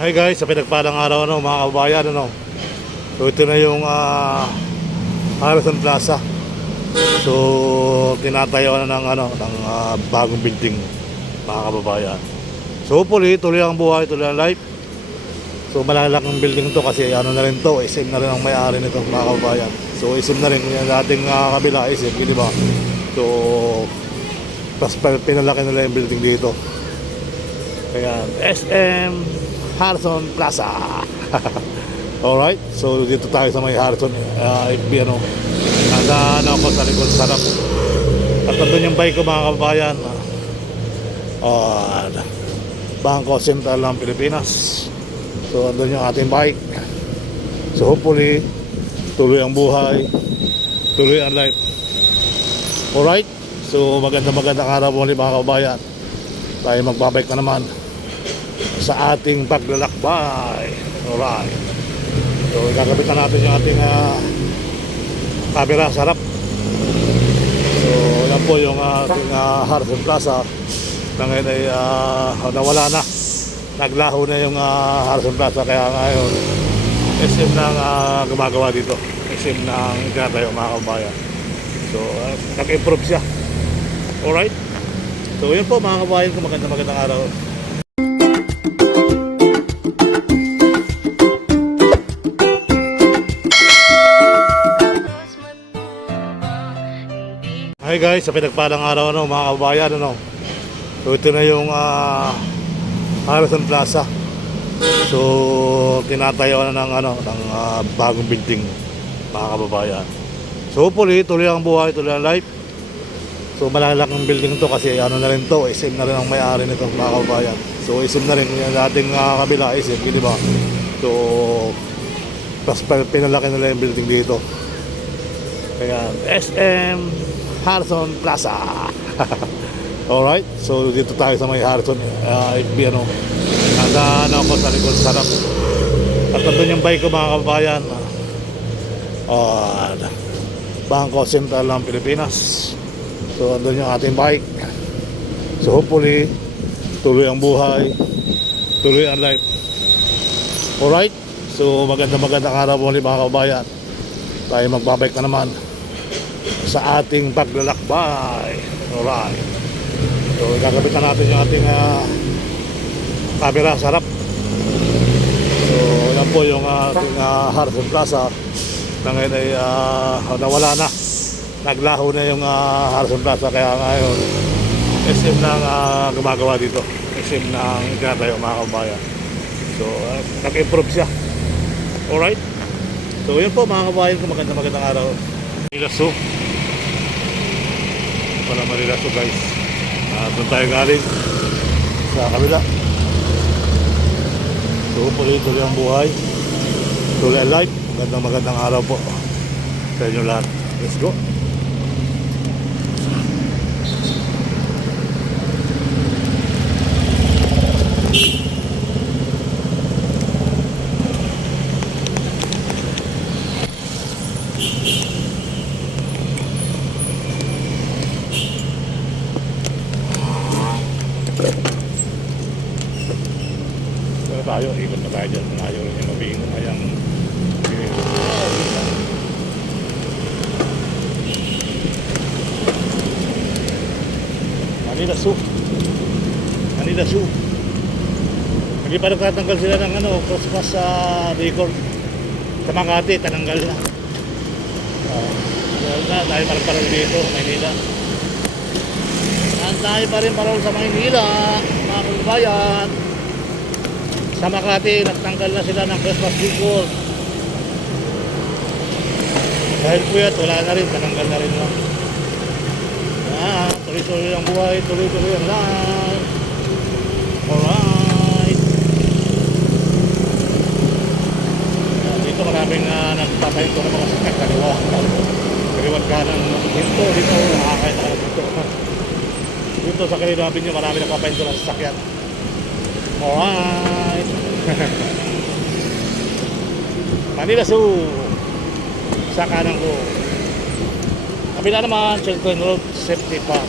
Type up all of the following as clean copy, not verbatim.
Hi guys, sa pinagpalang araw mga kabayan So ito na yung Harrison Plaza. So tinatayo na ng bagong building mga kababayan. So hopefully tuloy ang buhay, tuloy ang life. So malalaking building to kasi na rin to, SM na rin ang may-ari nito mga kababayan. So SM na rin yung dating kabila SM, di ba? So tas pinalaki nila yung building dito. Kaya SM Harrison Plaza. Alright, so dito tayo sa may Harrison FB nasa ako sa likod sarap. At nandun yung bike ko mga kababayan. Bangko Sentral ng Pilipinas. So nandun yung ating bike. So hopefully tuloy ang buhay, tuloy ang life. Alright, so magandang araw muli mga kababayan. Tayo magbabike na naman sa ating paglalakbay. Alright, so gagabitan natin yung ating camera sa harap. So yan po yung ating Harrison Plaza na ngayon ay nawala na, naglaho na yung Harrison Plaza. Kaya ngayon SM na gumagawa dito, SM na ang itinatayo mga kabayan. So nag-improve siya. Alright, so yun po mga kabayan, kung magandang araw. Hi guys, sa pinagpalang araw mga kabayan So ito na yung Harrison Plaza. So tinatayo na ng bagong building mga kababayan. So hopefully tuloy ang buhay, tuloy ang life. So malalaking building to kasi na rin to, SM na rin ang may-ari nito mga kababayan. So SM na rin yung dating kabila SM, di ba? So tas pinalaki nila yung building dito. Kaya SM Harrison Plaza. Alright, so dito tayo sa may Harrison FB nasa ako sa likod sarap. At nandun yung bike ko mga kababayan. Bangko Sentral ng Pilipinas. So nandun yung ating bike. So hopefully tuloy ang buhay, tuloy ang life. Alright, so magandang araw muli mga kababayan. Tayo magbabike na naman sa ating paglalakbay. Alright, so gagabitan natin yung ating camera sa harap. So yan po yung ating Harrison Plaza na ngayon ay nawala na, naglaho na yung Harrison Plaza. Kaya ngayon SM na gumagawa dito, SM na ang itinatayo mga kabayan. So nag-improve siya. Alright, so yun po mga kabayan, kung magandang araw. Manilaso pala, Manilaso guys. Doon tayo galing sa kabila. So tuloy ang buhay, tuloy ang life. Magandang araw po sa inyo lahat. Let's go. Tayo, ikot na tayo dyan. Ayaw rin yung mabingo. Ayang Manila Zoo. Hindi pa nagtatanggal sila ng Christmas record sa Makati. Tananggal na. Tayo parang dito, Maynila. Tayo pa rin parang sa Maynila mga kababayan. Sa Makati, nagtanggal na sila ng Christmas record. Dahil po yan, wala na rin, tananggal na rin. Tuloy-tuloy ang buhay, tuloy-tuloy ang life. Alright. Dito maraming nagpapahinto ng mga sakit. Kaliwat ka ng hinto. Dito, nakakait na dito. Dito sa Kaliwabin nyo, maraming nagpapahinto ng sasakyan. Alright. Manila Zoo sa kanan ko. Kabila naman Chilton Road Safety Park.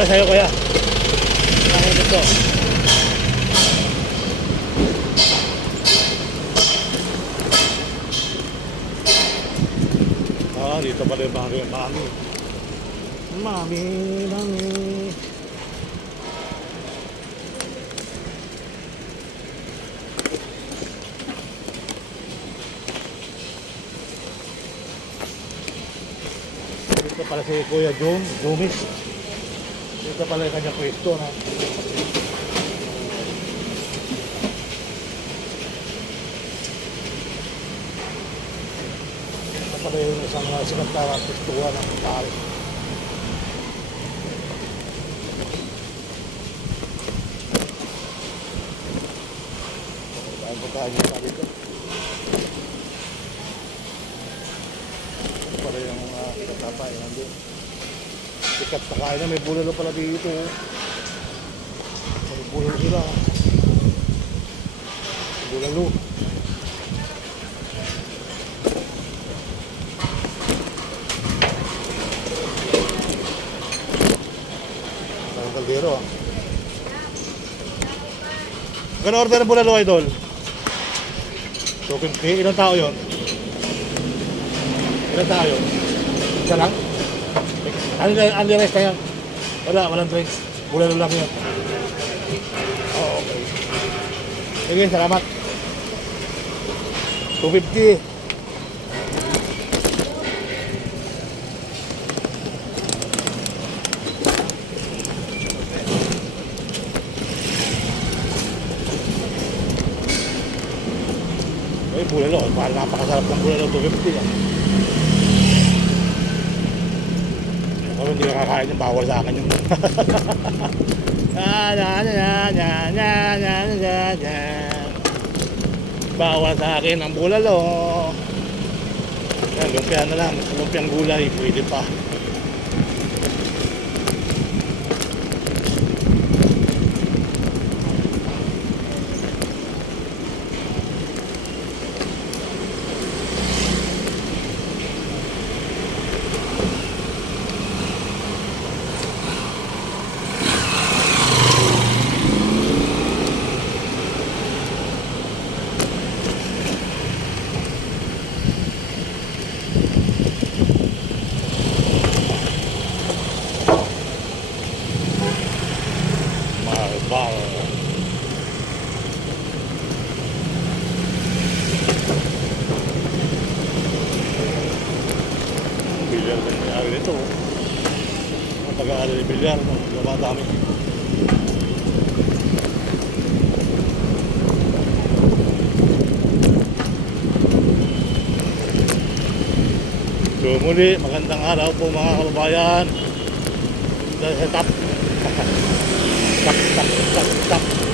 para sa'yo kuya. Ang gusto. Dito pala yung bago yung mami. Mami, mami. Dito pala si Kuya Jumis. Dito pala yung kanyang pwesto na. Dito pala yung isang sinagtawang pwestuwa ng pare. Dahil pagkain yung sabi ko. Dito pala yung katapay nandun. Sikat na kain na, may bulalo pala dito. May bulalo sila. Bulalo. Ang kaldero ah. Gano'n order ng bulalo, idol? 250. Ilang tao yun? Ilang tao yun? Isa lang? Ano rice na yan? Walang drinks. Bulalo lang yun. Oh, okay. Sige, salamat. 250. Ay, bulalo. Parang napakasarap ng bulalo. 250 yan. Kung hindi nakakain yung bawal sa akin yung bawal sa akin ang bulalo. Yan, lumpia na lang. Lumpiang gulay, pwede pa. Bal. Bilyar ba yung ari nito? Ang taga-ari ni bilyar, dumadami. So muli, magandang araw po mga kababayan. Dahil sa top. Stop.